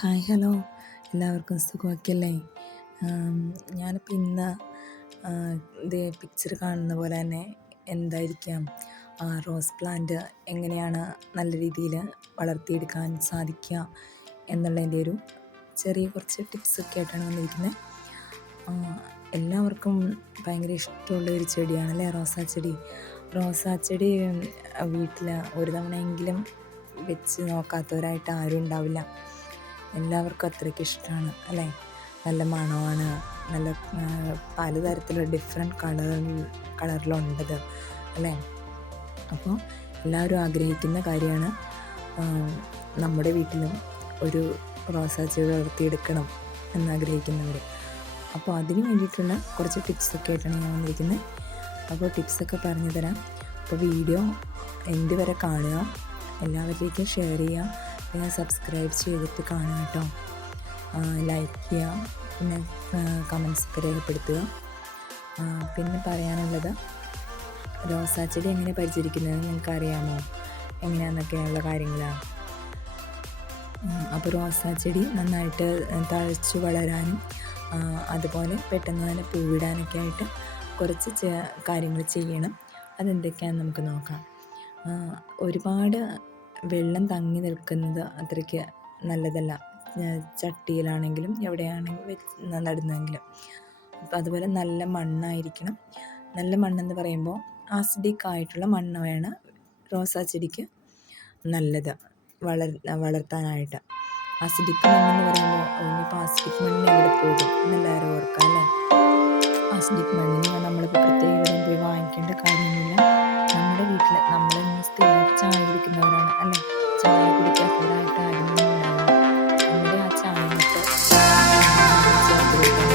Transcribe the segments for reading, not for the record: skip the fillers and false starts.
Hi hello, എല്ലാവർക്കും സുഖമൊക്കെയല്ലേ? ഞാനിപ്പോൾ ഇന്ന് ഇത് പിക്ചർ കാണുന്ന പോലെ തന്നെ എന്തായിരിക്കാം റോസ് പ്ലാന്റ് എങ്ങനെയാണ് നല്ല രീതിയിൽ വളർത്തിയെടുക്കാൻ സാധിക്കുക എന്നുള്ളതിൻ്റെ ഒരു ചെറിയ കുറച്ച് ടിപ്സൊക്കെ ആയിട്ടാണ് വന്നിരിക്കുന്നത്. എല്ലാവർക്കും ഭയങ്കര ഇഷ്ടമുള്ള ഒരു ചെടിയാണല്ലേ റോസാച്ചെടി. റോസാച്ചെടി വീട്ടിൽ ഒരു തവണയെങ്കിലും വെച്ച് നോക്കാത്തവരായിട്ട് ആരും ഉണ്ടാവില്ല. എല്ലാവർക്കും അത്രയ്ക്ക് ഇഷ്ടമാണ് അല്ലേ. നല്ല മണമാണ്, നല്ല പലതരത്തിലുള്ള ഡിഫറെൻറ്റ് കളറിലുണ്ടത് അല്ലേ. അപ്പോൾ എല്ലാവരും ആഗ്രഹിക്കുന്ന കാര്യമാണ് നമ്മുടെ വീട്ടിലും ഒരു റോസാ ചെടി വളർത്തിയെടുക്കണം എന്നാഗ്രഹിക്കുന്നവർ. അപ്പോൾ അതിന് വേണ്ടിയിട്ടുള്ള കുറച്ച് ടിപ്സൊക്കെ ആയിട്ടാണ് ഞാൻ വന്നിരിക്കുന്നത്. അപ്പോൾ ടിപ്സൊക്കെ പറഞ്ഞു തരാം. അപ്പോൾ വീഡിയോ എൻഡ് വരെ കാണുക, എല്ലാവരിലേക്കും ഷെയർ ചെയ്യുക, പിന്നെ സബ്സ്ക്രൈബ് ചെയ്തിട്ട് കാണുക കേട്ടോ. ലൈക്ക് ചെയ്യുക, പിന്നെ കമൻസൊക്കെ രേഖപ്പെടുത്തുക. പിന്നെ പറയാനുള്ളത്, റോസാച്ചെടി എങ്ങനെ പരിചരിക്കുന്നത് നിങ്ങൾക്ക് അറിയാമോ, എങ്ങനെയാണെന്നൊക്കെയുള്ള കാര്യങ്ങളാണ്. അപ്പോൾ റോസാച്ചെടി നന്നായിട്ട് തഴച്ചു വളരാനും അതുപോലെ പെട്ടെന്ന് തന്നെ പൂവിടാനൊക്കെ ആയിട്ട് കുറച്ച് കാര്യങ്ങൾ ചെയ്യണം. അതെന്തൊക്കെയാണെന്ന് നമുക്ക് നോക്കാം. ഒരുപാട് വെള്ളം തങ്ങി നിൽക്കുന്നത് അത്രയ്ക്ക് നല്ലതല്ല, ചട്ടിയിലാണെങ്കിലും എവിടെയാണെങ്കിലും നടുന്നെങ്കിലും. അപ്പം അതുപോലെ നല്ല മണ്ണായിരിക്കണം. നല്ല മണ്ണെന്ന് പറയുമ്പോൾ ആസിഡിക് ആയിട്ടുള്ള മണ്ണ് വേണം റോസാ ചെടിക്ക് നല്ലത് വളർത്താനായിട്ട്. ആസിഡിക് മണ്ണെന്ന് പറയുമ്പോൾ ഇനിയിപ്പോൾ ആസിഡിക് മണ്ണിന് എവിടെ പോകും എന്നെല്ലാവരും ഓർക്കാം അല്ലേ. ആസിഡിക് മണ്ണിന് നമ്മളിപ്പോൾ പ്രത്യേക ഇവിടെയും പോയി വാങ്ങിക്കേണ്ട കാര്യമൊന്നുമില്ല. നമ്മുടെ വീട്ടിൽ നമ്മൾ സ്ഥിരമായിട്ട് ചായ കുടിക്കുന്നവരാണ് അല്ലേ. ചായ കുടിക്കാത്തവരായിട്ട് ആരും ഉണ്ടാവില്ല. നമ്മുടെ ആ ചായമൊക്കെ ചേർത്ത് കൊടുക്കാൻ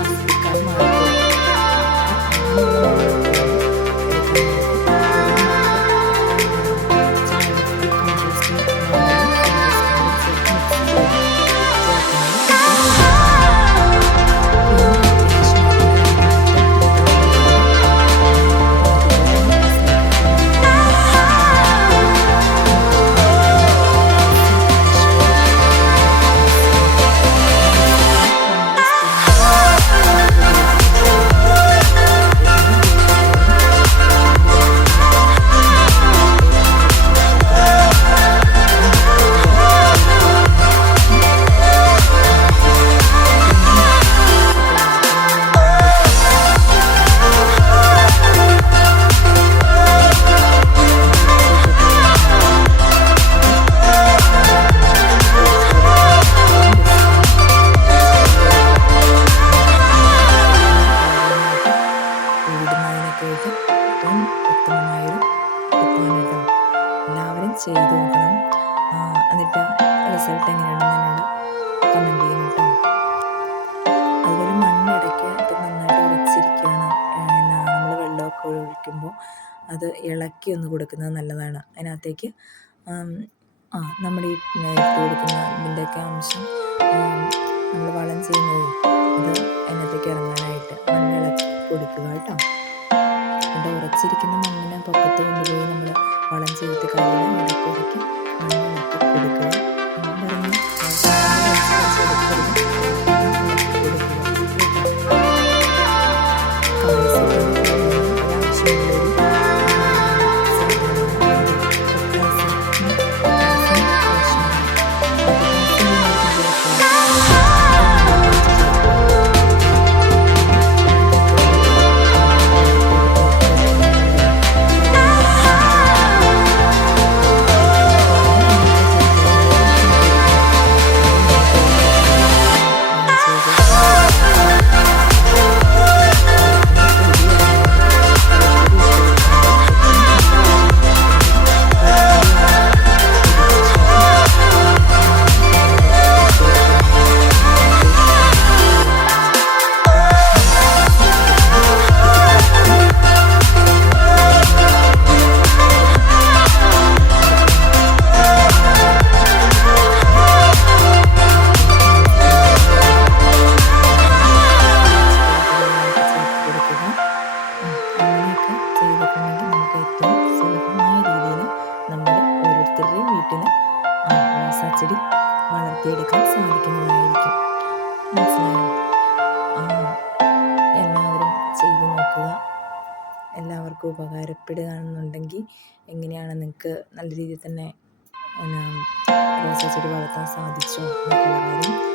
ആസിഡിക്കായി മാറിപ്പോകും. ഉത്തമമായൊരു ടിപ്പാണ് കേട്ടോ. എല്ലാവരും ചെയ്ത് നോക്കണം. എന്നിട്ട് റിസൾട്ട് എങ്ങനെയുണ്ടെന്ന് എന്നോട് കമൻറ്റ് ചെയ്യണം കേട്ടോ. അതുപോലെ മണ്ണിടയ്ക്ക് ഇപ്പം നന്നായിട്ട് ഉറച്ചിരിക്കുകയാണ്, നമ്മൾ വെള്ളമൊക്കെ ഒഴിക്കുമ്പോൾ അത് ഇളക്കി ഒന്ന് കൊടുക്കുന്നത് നല്ലതാണ്. അതിനകത്തേക്ക് നമ്മൾ ഈ ഇട്ട് കൊടുക്കുന്ന ഇതിൻ്റെയൊക്കെ അംശം നമ്മൾ വളം ചെയ്യുന്നത് അത് അതിനകത്തേക്ക് ഇറങ്ങാനായിട്ട് മണ്ണിളക്കി കൊടുക്കുക കേട്ടോ. അവിടെ ഉറച്ചിരിക്കുന്ന മണ്ണിനെ പൊക്കത്ത് കൊണ്ടുപോയി നമ്മൾ വളം ചെയ്തിട്ട് കാര്യങ്ങൾ ഇടയ്ക്കിടയ്ക്ക് മണ്ണിളക്കി കൊടുക്കുക. പറഞ്ഞ് വളർത്തിയെടുക്കാൻ സാധിക്കുന്നതായിരിക്കും. മനസ്സിലായോ? ആ, എല്ലാവരും ചെയ്തു നോക്കുക. എല്ലാവർക്കും ഉപകാരപ്പെടുകയാണെന്നുണ്ടെങ്കിൽ എങ്ങനെയാണ് നിങ്ങൾക്ക് നല്ല രീതിയിൽ തന്നെ റോസാ ചെടി വളർത്താൻ സാധിച്ചോ എന്നൊക്കെയുള്ള കാര്യം